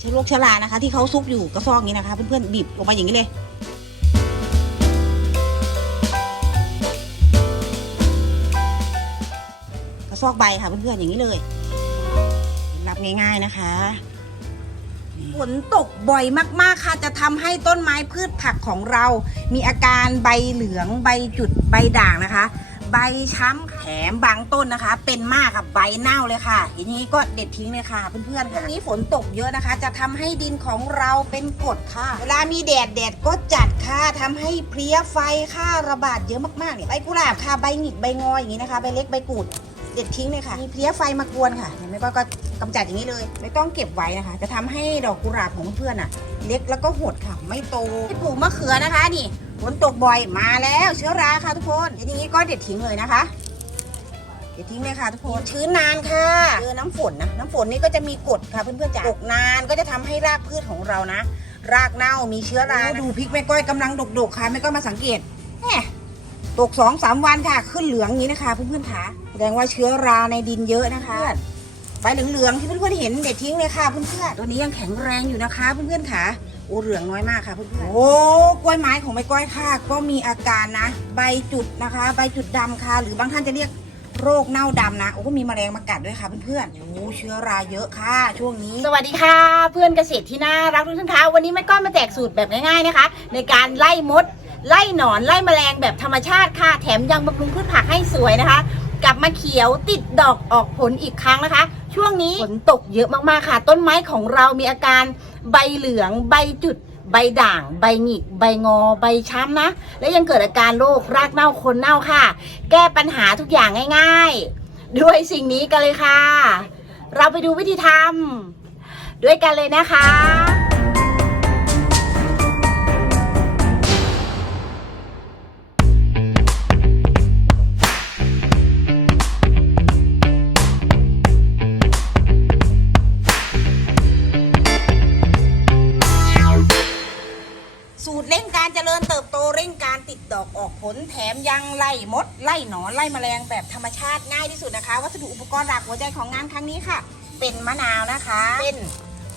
เชื้อโรคเชื้อรานะคะ ที่เขาซุกอยู่กระซอกนี้นะคะเพื่อนๆบีบลงมาอย่างนี้เลยกระซอกใบค่ะเพื่อนๆอย่างนี้เลย รับง่ายๆนะคะฝนตกบ่อยมากๆค่ะ จะทำให้ต้นไม้พืชผักของเรา มีอาการใบเหลืองใบจุดใบด่างนะคะ ใบช้ำ แถมบางต้นนะคะ เป็นมากค่ะใบเน่าเลยค่ะอย่างนี้ก็เด็ดทิ้งเลยค่ะเพื่อนๆค่ะนี้ฝนตกเยอะนะคะ จะทำให้ดินของเราเป็นกรดค่ะ เวลามีแดดแดดก็จัดค่ะทำให้เพลี้ยไฟค่ะระบาดเยอะมากๆเนี่ยใบกุหลาบค่ะใบหงิกใบงออย่างนี้นะคะใบเล็กใบกูดเด็ดทิ้งเลยค่ะ มีเพลี้ยไฟมากวนค่ะเห็นไหมก็ก็กำจัดอย่างนี้เลย ไม่ต้องเก็บไว้นะคะ จะทำให้ดอกกุหลาบของเพื่อนอะ เล็กแล้วก็หดค่ะ ไม่โตที่ปลูกมะเขือนะคะนี่ฝนตกบ่อยมาแล้วเชื้อราค่ะทุกคนอย่างนี้ก็เด็ดทิ้งเลยนะคะ เด็ดทิ้งเลยค่ะทุกคนชื้นนานค่ะเจอน้ำฝนนะน้ำฝนนี่ก็จะมีกรดค่ะเพื่อนๆจ๋าตกนานก็จะทำให้รากพืชของเรานะ รากเน่ามีเชื้อราดูพริกแม่ก้อยกำลังดกๆค่ะแม่ก้อยมาสังเกตแหมตกสองสามวันค่ะ ขึ้นเหลืองอย่างนี้นะคะเพื่อนๆค่ะแสดงว่าเชื้อราในดินเยอะนะคะใบเหลืองๆที่เพื่อนๆเห็นเด็ดทิ้งเลยค่ะเพื่อนๆตัวนี้ยังแข็งแรงอยู่นะคะเพื่อนๆค่ะโอ้เหลืองน้อยมากค่ะเพื่อนๆโอ้กล้วยไม้ของแม่ก้อยค่ะ ก็มีอาการนะ ใบจุดนะคะ ใบจุดดำค่ะ หรือบางท่านจะเรียก โรคเน่าดำนะโอ้ก็มีแมลงมากัดด้วยค่ะเพื่อนๆโอ้เชื้อราเยอะค่ะ ช่วงนี้ สวัสดีค่ะ เพื่อนเกษตรที่น่ารักทุกท่านคะวันนี้แม่ก้อยมาแจกสูตรแบบง่ายๆนะคะ ในการไล่มด ไล่หนอนไล่แมลงแบบธรรมชาติค่ะ แถมยังบำรุงพืชผักให้สวยนะคะ กลับมาเขียวติดดอกออกผลอีกครั้งนะคะ ช่วงนี้ฝนตกเยอะมากๆค่ะ ต้นไม้ของเรามีอาการใบเหลืองใบจุด ใบด่าง ใบหงิก ใบงอ ใบช้ำนะ และยังเกิดอาการโรครากเน่าคนเน่าค่ะ แก้ปัญหาทุกอย่างง่าย ๆ ด้วยสิ่งนี้กันเลยค่ะ เราไปดูวิธีทำด้วยกันเลยนะคะ ล่มดไล่หนอนไล่แมลงแบบธรรมชาติง่ายที่สุดนะคะ วัสดุอุปกรณ์หลักหัวใจของงานครั้งนี้ค่ะ เป็นมะนาวนะคะ เป็น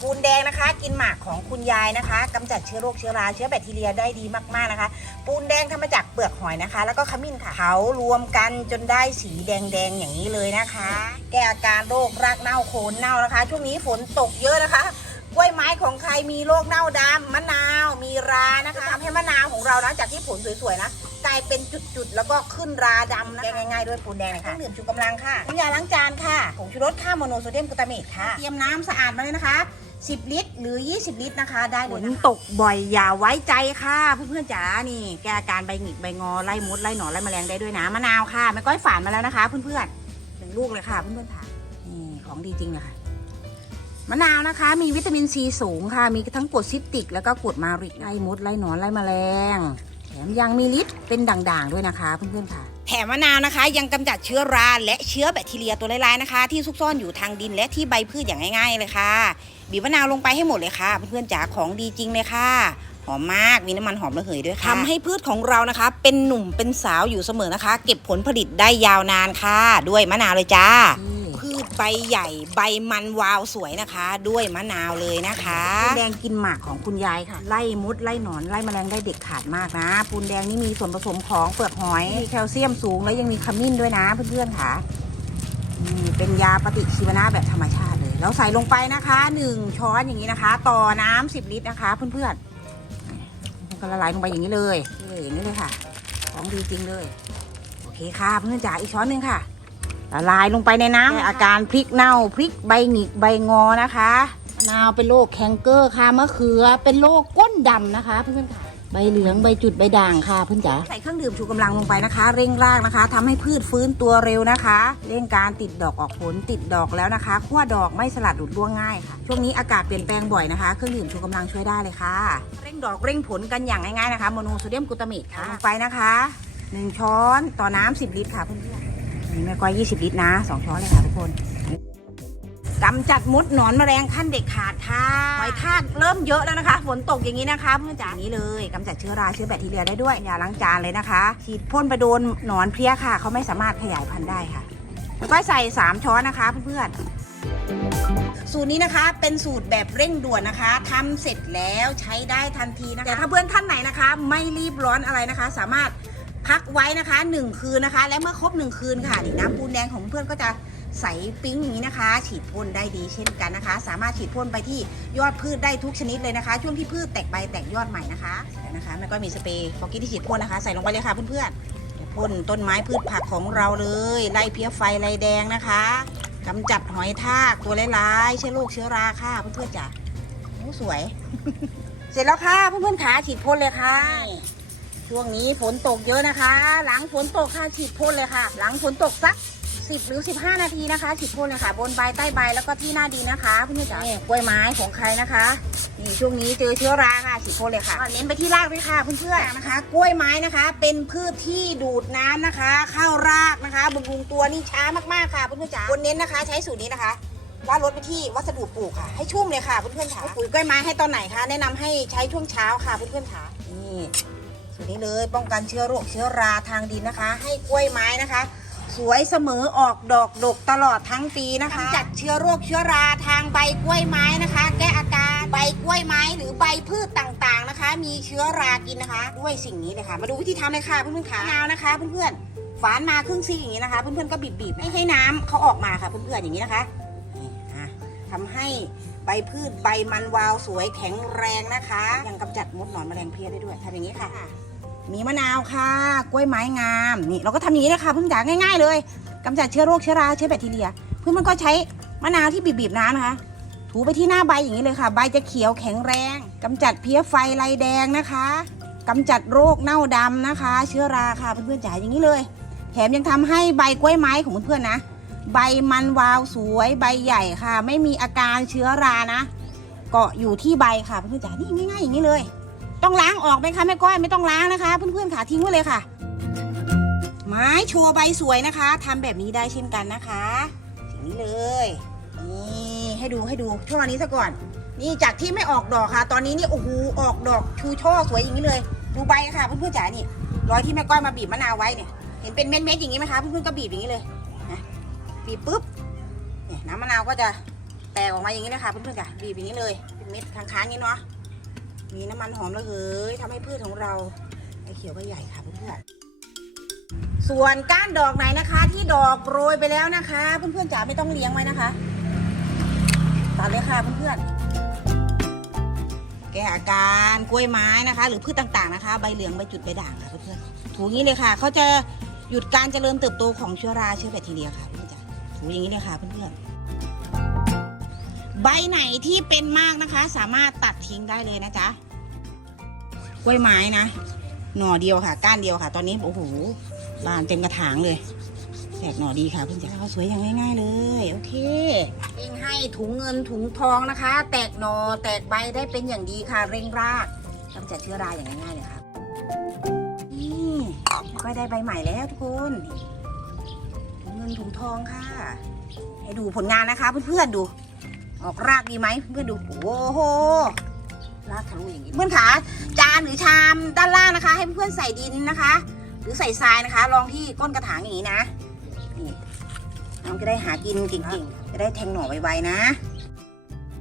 ปูนแดงนะคะ กินหมากของคุณยายนะคะกำจัดเชื้อโรคเชื้อราเชื้อแบคทีเรียได้ดีมากๆนะคะ ปูนแดงทำมาจากเปลือกหอยนะคะ แล้วก็ขมิ้นค่ะเผารวมกันจนได้สีแดงๆอย่างนี้เลยนะคะ แก้อาการโรครากเน่าโคนเน่านะคะ ช่วงนี้ฝนตกเยอะนะคะกล้วยไม้ของใครมีโรคเน่าดำมะนาวมีรานะคะทำให้มะนาวของเรานะจากที่ผลสวยๆนะ กลายเป็นจุดๆ แล้วก็ขึ้นราดำนะแกงง่ายๆด้วยปูนแดงนะคะเครื่องดื่มชูกำลังค่ะน้ำยาล้างจานค่ะผงชูรสค่าโมโนโซเดียมกลูตาเมตค่ะ เตรียมน้ำสะอาดมาเลยนะคะ 10 ลิตร หรือ 20 ลิตรนะคะ ได้เลยฝนตกบ่อยอย่าไว้ใจค่ะ เพื่อนๆจ๋านี่ แก้อาการใบหงิกใบงอไล่มดไล่หนอนไล่แมลงได้ด้วยนะมะนาวค่ะแม่ก้อยฝานมาแล้วนะคะ เพื่อนๆหนึ่งลูกเลยค่ะ เพื่อนๆค่ะนี่ของดีจริงเลยค่ะมะนาวนะคะ มีวิตามินซีสูงค่ะ มีทั้งกรดซิตริกแล้วก็กรดมาริกไล่มดไล่หนอนไล่แมลง แถมยังมีฤทธิ์เป็นด่างๆด้วยนะคะเพื่อนๆค่ะแถมมะนาวนะคะ ยังกำจัดเชื้อราและเชื้อแบคทีเรียตัวร้ายๆนะคะ ที่ซุกซ่อนอยู่ทางดินและที่ใบพืชอย่างง่าย ๆ เลยค่ะ บีบมะนาวลงไปให้หมดเลยค่ะ เพื่อนๆจ๋าของดีจริงเลยค่ะหอมมากมีน้ำมันหอมระเหยด้วยค่ะทำให้พืชของเรานะคะ เป็นหนุ่มเป็นสาวอยู่เสมอนะคะ เก็บผลผลิตได้ยาวนานค่ะ ด้วยมะนาวเลยจ้า ใบใหญ่ใบมันวาวสวยนะคะ ด้วยมะนาวเลยนะคะปูนแดงกินหมากของคุณยายค่ะ ไล่มดไล่หนอนไล่แมลงได้เด็ดขาดมากนะ ปูนแดงนี่มีส่วนผสมของเปลือกหอยมีแคลเซียมสูงและยังมีขมิ้นด้วยนะเพื่อนๆค่ะนี่เป็นยาปฏิชีวนะแบบธรรมชาติเลยเราใส่ลงไปนะคะหนึ่งช้อนอย่างนี้นะคะ ต่อน้ำสิบลิตรนะคะ เพื่อนๆมันก็ละลายลงไปอย่างนี้เลยนี่อย่างนี้เลยค่ะ ของดีจริงเลย โอเคค่ะเพื่อนจ๋าอีกช้อนหนึ่งค่ะ ละลายลงไปในน้ำอาการพริกเน่าพริกใบหงิกใบงอนะคะมะนาวเป็นโรคแคนเกอร์ค่ะมะเขือเป็นโรคก้นดำนะคะเพื่อนๆค่ะใบเหลืองใบจุดใบด่างค่ะเพื่อนจ๋าใส่เครื่องดื่มชูกำลังลงไปนะคะ เร่งรากนะคะทำให้พืชฟื้นตัวเร็วนะคะ เร่งการติดดอกออกผลติดดอกแล้วนะคะขั้วดอกไม่สลัดหลุดร่วงง่ายค่ะ ช่วงนี้อากาศเปลี่ยนแปลงบ่อยนะคะ เครื่องดื่มชูกำลังช่วยได้เลยค่ะ เร่งดอกเร่งผลกันอย่างง่ายๆนะคะโมโนโซเดียมกลูตาเมตค่ะลงไปนะคะหนึ่งช้อนต่อน้ำสิบลิตรค่ะเพื่อนๆ นี่แม่ก้อย 20 ลิตรนะ 2 ช้อนเลยค่ะทุกคนกำจัดมดหนอนแมลงขั้นเด็ดขาดค่ะหอยทากเริ่มเยอะแล้วนะคะ ฝนตกอย่างนี้นะคะเพื่อนจ๋าอย่างนี้เลยกำจัดเชื้อราเชื้อแบคทีเรียได้ด้วยอย่าล้างจานเลยนะคะ ฉีดพ่นไปโดนหนอนเพลี้ยค่ะเขาไม่สามารถขยายพันธุ์ได้ค่ะแม่ก้อยใส่ 3 ช้อนนะคะเพื่อนสูตรนี้นะคะเป็นสูตรแบบเร่งด่วนนะคะทำเสร็จแล้วใช้ได้ทันทีนะคะแต่ถ้าเพื่อนท่านไหนนะคะ ไม่รีบร้อนอะไรนะคะ สามารถ พักไว้นะคะ 1 คืนนะคะ และเมื่อครบ 1 คืนค่ะนี่น้ำปูนแดงของเพื่อนก็จะใสปิ๊งอย่างนี้นะคะ ฉีดพ่นได้ดีเช่นกันนะคะ สามารถฉีดพ่นไปที่ยอดพืชได้ทุกชนิดเลยนะคะ ช่วงที่พืชแตกใบแตกยอดใหม่นะคะนะคะแล้วก็มีสเปรย์ฟอกกี้ที่ฉีดพ่นนะคะ ใส่ลงไปเลยค่ะเพื่อนๆพ่นต้นไม้พืชผักของเราเลยไล่เพี้ยไฟไล่แดงนะคะกำจัดหอยทากตัวร้ายๆเชื้อโรคเชื้อราค่ะ เพื่อนๆจ้ะโอ้สวย เสร็จแล้วค่ะเพื่อนๆขาฉีดพ่นเลยค่ะ ช่วงนี้ฝนตกเยอะนะคะ หลังฝนตกค่ะฉีดพ่นเลยค่ะ หลังฝนตกสัก10หรือ15นาทีนะคะฉีดพ่นเลยค่ะ บนใบใต้ใบแล้วก็ที่หน้าดินนะคะเพื่อนๆจ๋านี่กล้วยไม้ของใครนะคะนี่ช่วงนี้เจอเชื้อราค่ะฉีดพ่นเลยค่ะเน้นไปที่รากด้วยค่ะเพื่อนๆนะคะ กล้วยไม้นะคะ เป็นพืชที่ดูดน้ำนะคะ เข้ารากนะคะบำรุงตัวนี่ช้ามากๆค่ะเพื่อนๆจ๋าคนเน้นนะคะ ใช้สูตรนี้นะคะว่ารถไปที่วัสดุปลูกค่ะ ให้ชุ่มเลยค่ะเพื่อนๆค่ะปุ๋ยกล้วยไม้ให้ตอนไหนคะแนะนำให้ใช้ช่วงเช้าค่ะเพื่อนๆค่ะนี่ สูตรนี้เลยป้องกันเชื้อโรคเชื้อราทางดินนะคะ ให้กล้วยไม้นะคะ สวยเสมอออกดอกดกตลอดทั้งปีนะคะจัดเชื้อโรคเชื้อราทางใบกล้วยไม้นะคะ แก้อาการใบกล้วยไม้หรือใบพืชต่างๆนะคะ มีเชื้อรากินนะคะ ด้วยสิ่งนี้เลยค่ะ มาดูวิธีทำเลยค่ะเพื่อนๆค่ะนาวนะคะเพื่อนๆฝานมาครึ่งซีกอย่างนี้นะคะ เพื่อนๆก็บีบๆให้ให้น้ำเขาออกมาค่ะเพื่อนๆอย่างนี้นะคะนี่อะทำให้ใบพืชใบมันวาวสวยแข็งแรงนะคะ ยังกำจัดมดหนอนแมลงเพลี้ยได้ด้วยทำอย่างนี้ค่ะ มีมะนาวค่ะ กล้วยไม้งามนี่เราก็ทำอย่างนี้เลยค่ะเพิ่งจ๋าง่าย ๆ เลยกำจัดเชื้อโรคเชื้อราเชื้อแบคทีเรีย เพื่อนมันก็ใช้มะนาวที่บีบๆน้ำนะคะ ถูไปที่หน้าใบอย่างนี้เลยค่ะ ใบจะเขียวแข็งแรงกำจัดเพี้ยไฟลายแดงนะคะกำจัดโรคเน่าดำนะคะ เชื้อราค่ะเพื่อนๆจ๋าอย่างนี้เลย แถมยังทำให้ใบกล้วยไม้ของเพื่อนๆนะ ใบมันวาวสวยใบใหญ่ค่ะ ไม่มีอาการเชื้อรานะ เกาะอยู่ที่ใบค่ะเพื่อนๆจ๋านี่ง่ายๆอย่างนี้เลย ต้องล้างออกไหมคะแม่ก้อยไม่ต้องล้างนะคะ เพื่อนๆขาทิ้งไว้เลยค่ะ ไม้โชว์ใบสวยนะคะทำแบบนี้ได้เช่นกันนะคะอย่างนี้เลยนี่ให้ดูให้ดูช่วงอันนี้ซะก่อน นี่จากที่ไม่ออกดอกค่ะ ตอนนี้นี่โอ้โหออกดอกชูช่อสวยอย่างนี้เลย ดูใบค่ะเพื่อนๆจ๋านี่รอยที่แม่ก้อยมาบีบมะนาวไว้เนี่ยเห็นเป็นเม็ดๆอย่างนี้ไหมคะเพื่อนๆก็บีบอย่างนี้เลยนะบีบปุ๊บเนี่ยน้ำมะนาวก็จะแตกออกมาอย่างนี้เลยค่ะเพื่อนๆจ๋าบีบอย่างนี้เลยเป็นเม็ดค้างๆอย่างนี้เนาะ มีน้ำมันหอมระเหยทำให้พืชของเราใบเขียวใบใหญ่ค่ะเพื่อนๆส่วนก้านดอกไหนนะคะ ที่ดอกโรยไปแล้วนะคะ เพื่อนๆจ๋าไม่ต้องเลี้ยงไว้นะคะตัดเลยค่ะเพื่อนๆแก้อาการกล้วยไม้นะคะ หรือพืชต่างๆนะคะ ใบเหลืองใบจุดใบด่างค่ะเพื่อนๆถูอย่างนี้เลยค่ะเขาจะหยุดการเจริญเติบโตของเชื้อราเชื้อแบคทีเรียค่ะเพื่อนๆจ๋าถูอย่างนี้เลยค่ะเพื่อนๆใบไหนที่เป็นมากนะคะ สามารถตัด ทิ้งได้เลยนะจ๊ะกล้วยไม้นะ หน่อเดียวค่ะ ก้านเดียวค่ะ ตอนนี้โอ้โหบานเต็มกระถางเลยแตกหน่อดีค่ะเพื่อนจ๋าเขาสวยอย่างง่าย ๆ เลยโอเคเร่งให้ถุงเงินถุงทองนะคะ แตกหนอแตกใบได้เป็นอย่างดีค่ะ เร่งรากกำจัดเชื้อราอย่างง่ายๆเลยค่ะนี่ก็ได้ใบใหม่แล้วทุกคนถุงเงินถุงทองค่ะ ให้ดูผลงานนะคะเพื่อนๆดู ออกรากดีไหมเพื่อนดูโอ้โห รากทะลุอย่างนี้เพื่อนขาจานหรือชามด้านล่างนะคะ ให้เพื่อนใส่ดินนะคะ หรือใส่ทรายนะคะลองที่ก้นกระถางอย่างนี้นะนี่น้องจะได้หากินเก่งๆจะได้แทงหน่อไวๆนะ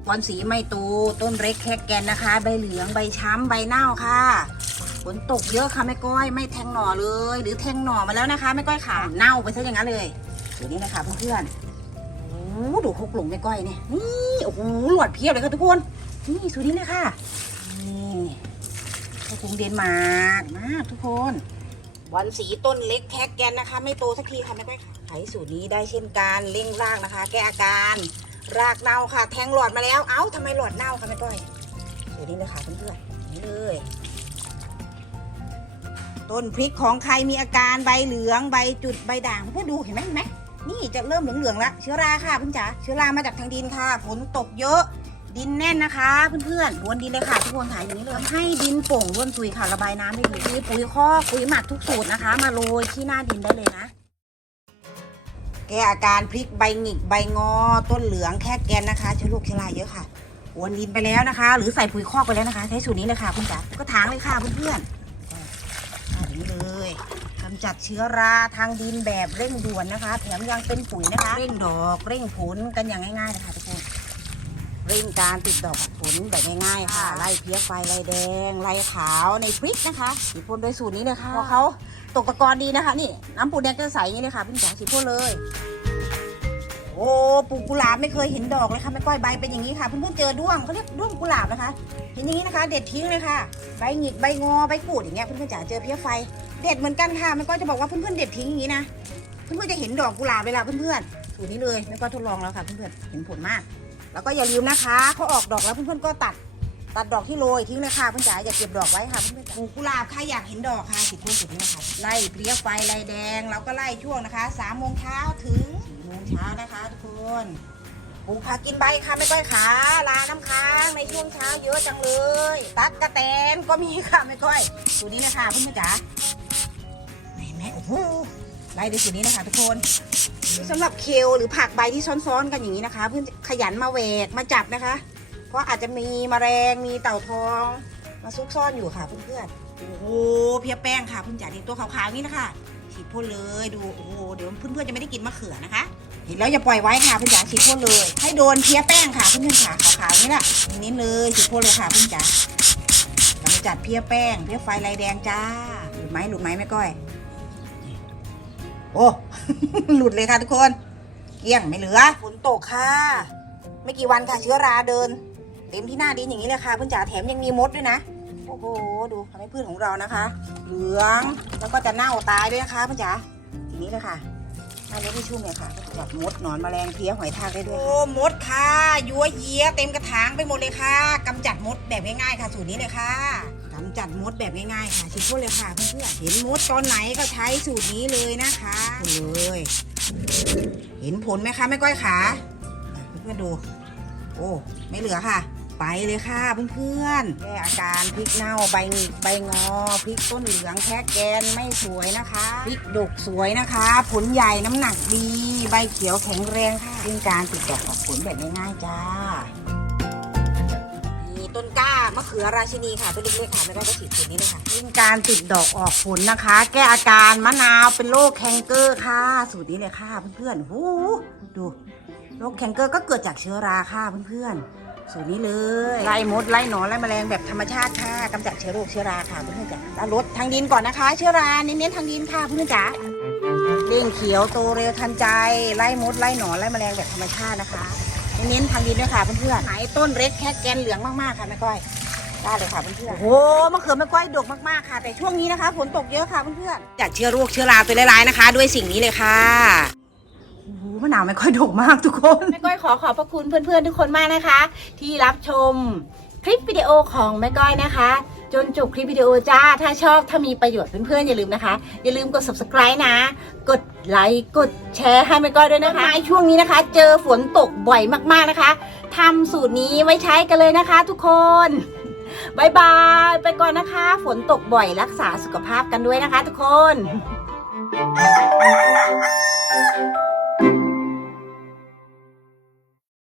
บอนสีไม่โตต้นเล็กแค่แกนนะคะ ใบเหลืองใบช้ำใบเน่าค่ะฝนตกเยอะค่ะแม่ก้อยไม่แทงหน่อเลย หรือแทงหน่อมาแล้วนะคะแม่ก้อยขาเน่าไปซะอย่างนั้นเลยเดี๋ยวนี้นะคะเพื่อนๆโอ้โหดูหกหลงไม่ก้อยเนี่ยนี่โอ้โหหลวดเพียบเลยค่ะทุกคน นี่สวยนี้เลยค่ะ นี่กระพุงเดนมาร์กมากทุกคนวันสีต้นเล็กแท็กแกนนะคะ ไม่โตสักทีค่ะไม่ก้อยใช้สูตรนี้ได้เช่นกันเร่งรากนะคะ แก้อาการ รากเน่าค่ะ แทงหลอดมาแล้ว เอ้าทำไมหลอดเน่าคะแม่ก้อยสวยนี้เลยค่ะเพื่อนๆนี่เลยต้นพริกของใครมีอาการใบเหลืองใบจุดใบด่างเพื่อนดูเห็นไหมเห็นไหมนี่จะเริ่มเหลืองๆแล้วเชื้อราค่ะเพื่อนจ๋าเชื้อรามาจากทางดินค่ะฝนตกเยอะ ดินแน่นนะคะเพื่อนๆพรวนดินเลยค่ะทุกคนถ่ายอย่างนี้เลยให้ดินโป่งร่วนซุยค่ะระบายน้ำได้ดีปุ๋ยคอกปุ๋ยหมักทุกสูตรนะคะ มาโรยที่หน้าดินได้เลยนะ แก้อาการพริกใบหงิกใบงอ ต้นเหลืองแค่แกนนะคะเชื้อโรคเชื้อราเยอะค่ะวนดินไปแล้วนะคะ หรือใส่ปุ๋ยคอกไปแล้วนะคะ ใช้สูตรนี้เลยค่ะเพื่อนจ๋าก็ถางเลยค่ะเพื่อนๆอ่อย่างนี้เลยทำจัดเชื้อราทางดินแบบเร่งด่วนนะคะ แถมยังเป็นปุ๋ยนะคะ เร่งดอกเร่งผลกันอย่างง่ายๆนะคะทุกคน เร่งการติดดอกออกผลแบบง่ายๆค่ะ ไล่เพี้ยไฟไล่แดงไล่ขาวในพริกนะคะฉีดพ่นโดยสูตรนี้เลยค่ะเพราะเขาตกตะกอนดีนะคะ นี่น้ำปูแดงจะใสอย่างนี้เลยค่ะพี่จ๋าฉีดพ่นเลย โอ้ปลูกกุหลาบไม่เคยเห็นดอกเลยค่ะแม่ก้อยใบเป็นอย่างนี้ค่ะเพื่อนๆเจอด้วงเขาเรียกด้วงกุหลาบนะคะ เห็นอย่างนี้นะคะ เด็ดทิ้งเลยค่ะใบหงิกใบงอใบกูดอย่างเงี้ยเพื่อนๆจ๋าเจอเพี้ยไฟ เด็ดเหมือนกันค่ะแม่ก้อยจะบอกว่าเพื่อนๆเด็ดทิ้งอย่างนี้นะเพื่อนๆจะเห็นดอกกุหลาบเวลาเพื่อนๆสูตรนี้เลยแม่ก้อยทดลองแล้วค่ะเพื่อนๆเห็นผลมาก แล้วก็อย่าลืมนะคะเขาออกดอกแล้วเพื่อนๆก็ตัด ตัดดอกที่โรยทิ้งเลยค่ะเพื่อนจ๋าอย่าเก็บดอกไว้ค่ะเพื่อนๆปลูกกุหลาบใครอยากเห็นดอกค่ะสิบโมสุดนี้นะคะไล่เพลี้ยไฟไล่แดงเราก็ไล่ช่วงนะคะสามโมงเช้าถึงสี่โมงเช้านะคะทุกคนปลูกผักกินใบค่ะไม่ก้อยขาลาน้ำค้างในช่วงเช้าเยอะจังเลย ตัดกระแตนก็มีค่ะไม่ก้อยสูตรนี้นะคะเพื่อนๆจ๋าแม่แม่โอ้โหไล่ในสูตรนี้นะคะทุกคน สำหรับเคลหรือผักใบที่ซ้อนๆกันอย่างนี้นะคะ เพื่อนขยันมาแหวกมาจับนะคะ เพราะอาจจะมีแมลงมีเต่าทอง มาซุกซ่อนอยู่ค่ะเพื่อนๆโอ้โหเพียแป้งค่ะเพื่อนจ๋าดีตัวขาวๆนี่นะคะฉีดพ่นเลยดูโอ้โหเดี๋ยวเพื่อนๆจะไม่ได้กินมะเขือนะคะ เห็นแล้วอย่าปล่อยไว้ค่ะเพื่อนจ๋าฉีดพ่นเลย ให้โดนเพียแป้งค่ะเพื่อนๆค่ะขาวๆนี่แหละนิ้นเลยฉีดพ่นเลยค่ะเพื่อนจ๋าเราจะจัดเพียแป้งเพียไฟลายแดงจ้าหลุดไหมหลุดไหมแม่ก้อย โอ้ หลุดเลยค่ะทุกคนเกลี้ยงไม่เหลือฝนตกค่ะ ไม่กี่วันค่ะเชื้อราเดิน เต็มที่หน้าดินอย่างนี้เลยค่ะเพื่อนจ๋าแถมยังมีมดด้วยนะโอ้โหดูทำให้พืชของเรานะคะ เหลืองแล้วก็จะเน่าตายด้วยนะคะเพื่อนจ๋าทีนี้เลยค่ะ ถ้าเล็บไม่ชุ่มเนี่ยค่ะก็จะจับมดหนอนแมลงเพลี้ยหอยทากได้ด้วยโอ้มดค่ะยัวเยียเต็มกระถางไปหมดเลยค่ะกำจัดมดแบบง่ายๆค่ะ สูตรนี้เลยค่ะกำจัดมดแบบง่ายๆค่ะชิมพูดเลยค่ะเพื่อนๆเห็นมดตอนไหนก็ใช้สูตรนี้เลยนะคะเลย เห็นผลไหมคะแม่ก้อยขาเพื่อนๆดู โอ้ไม่เหลือค่ะ ไปเลยค่ะเพื่อนๆแก้อาการพริกเน่าใบหงิกใบงอพริกต้นเหลืองแค่แกนไม่สวยนะคะพริกดกสวยนะคะ ผลใหญ่น้ำหนักดี ใบเขียวแข็งแรงค่ะเป็นการติดดอกออกผลแบบง่ายๆจ้ามีต้นกล้ามะเขือราชินีค่ะต้นเล็กๆค่ะไม่ได้ก็ฉีดสูตรนี้เลยค่ะเป็นการติดดอกออกผลนะคะ แก้อาการมะนาวเป็นโรคแคนเกอร์ค่ะ สูตรนี้เลยค่ะเพื่อนๆหูดูโรคแคนเกอร์ก็เกิดจากเชื้อราค่ะเพื่อนๆ สูตรนี้เลยไล่มดไล่หนอนไล่แมลงแบบธรรมชาติค่ะกำจัดเชื้อโรคเชื้อราค่ะเพื่อนๆจ้ะแล้วลดทางดินก่อนนะคะ เชื้อราเน้นๆทางดินค่ะเพื่อนๆจ๋าเร่งเขียวโตเร็วทันใจไล่มดไล่หนอนไล่แมลงแบบธรรมชาตินะคะเน้นทางดินด้วยค่ะเพื่อนๆไหนต้นเล็กแค่แกนเหลืองมากๆค่ะแม่ก้อยได้เลยค่ะเพื่อนๆโอ้โหมะเขือแม่ก้อยดกมากๆค่ะ แต่ช่วงนี้นะคะฝนตกเยอะค่ะเพื่อนๆจัดเชื้อโรคเชื้อราตัวร้ายๆนะคะ ด้วยสิ่งนี้เลยค่ะ มะนาวไม่ค่อยดกมากทุกคนแม่ก้อยขอขอบพระคุณเพื่อนๆ ทุกคนมากนะคะ ที่รับชมคลิปวิดีโอของแม่ก้อยนะคะ จนจบคลิปวิดีโอจ้า ถ้าชอบถ้ามีประโยชน์เพื่อนๆอย่าลืมนะคะ อย่าลืมกด subscribe นะ กดไลค์กดแชร์ให้แม่ก้อยด้วยนะคะในช่วงนี้นะคะ เจอฝนตกบ่อยมากๆนะคะทำสูตรนี้ไว้ใช้กันเลยนะคะ ทุกคนบายบายไปก่อนนะคะ ฝนตกบ่อยรักษาสุขภาพกันด้วยนะคะ ทุกคน